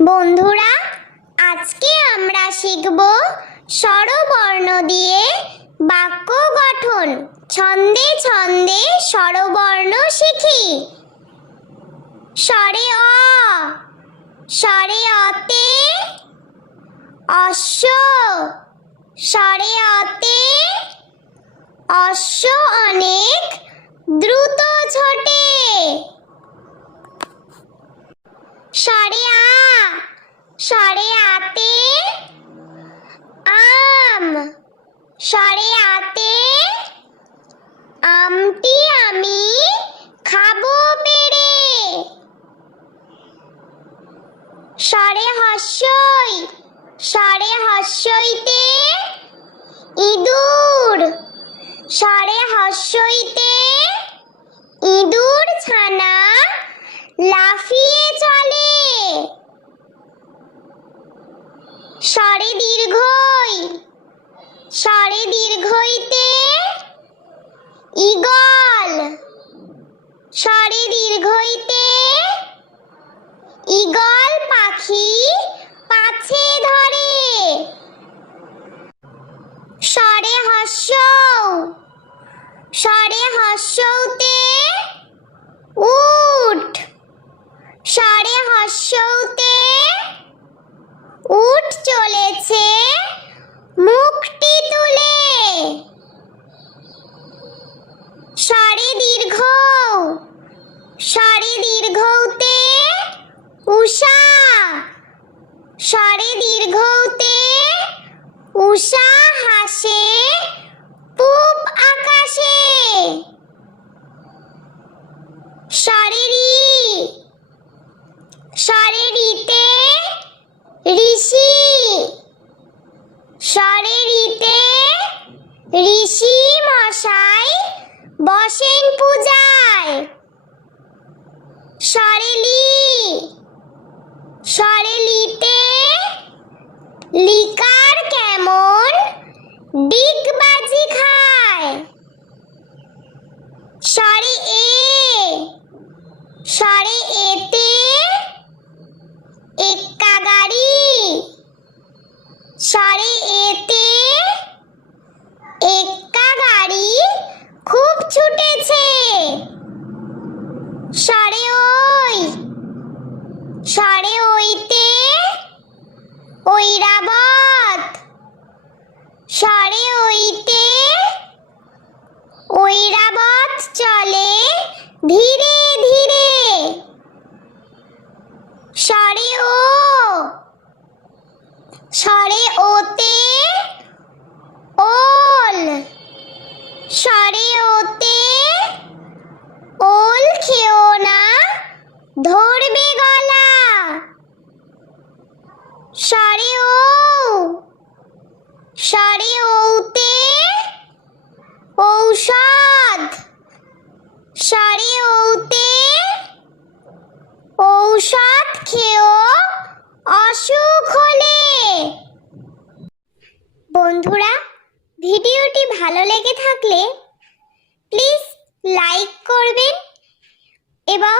বন্ধুরা, আজকে আমরা শিখব স্বরবর্ণ দিয়ে বাক্য গঠন। ছন্দে ছন্দে স্বরবর্ণ শিখি। স্বরে অ, স্বরে অতে অশ্ব, স্বরে অতে অশ্ব অনেক দ্রুত ছোটে। স্বরে আ, স্বরে আতে আম, স্বরে আতে আমটি আমি খাবো পেড়ে। স্বরে হস্যই, স্বরে হস্যইতে ইঁদুর, স্বরে হস্যইতে ইঁদুর ছানা লাফিয়ে চলে। স্বরে দীর্ঘই, স্বরে দীর্ঘইতে ঈগল, স্বরে দীর্ঘইতে ঈগল পাখি পাছে ধরে। স্বরে হস্যৌ, স্বরে হস্যৌতে উট, স্বরে হস্যৌতে উট চলেছে মুখটি তুলে। স্বরে দীর্ঘ, স্বরে দীর্ঘৌতে উষা, স্বরে দীর্ঘৌতে উষা হাসে পূব আকাশে। স্বরে রি, স্বরে রিতে ঋষি, স্বরে রিতে ঋষি মশাই বসেন পূজায়। স্বরে লি, স্বরে লিতে লিকার কেমন ডিগবাজি খায়। স্বরে এ, স্বরে এতে এক্কা গাড়ি, স্বরে এতে এক্কা গাড়ি খুব ছুটেছে। স্বরে ওই, স্বরে ওইতে ঐরাবত, স্বরে ওইতে ঐরাবত চলে ধীরে ধীরে। স্বরে ও, স্বরে ওতে ওল, স্বরে ওতে ওল খেও না ধরবে গলা। স্বরে ও, স্বরে ওতে ঔষধ, স্বরে ওতে ঔষধ খেও অসুখ হলে। বন্ধুরা, ভিডিওটি ভালো লেগে থাকলে প্লিজ লাইক করবেন এবং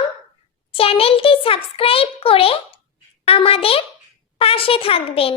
চ্যানেলটি সাবস্ক্রাইব করে আমাদের পাশে থাকবেন।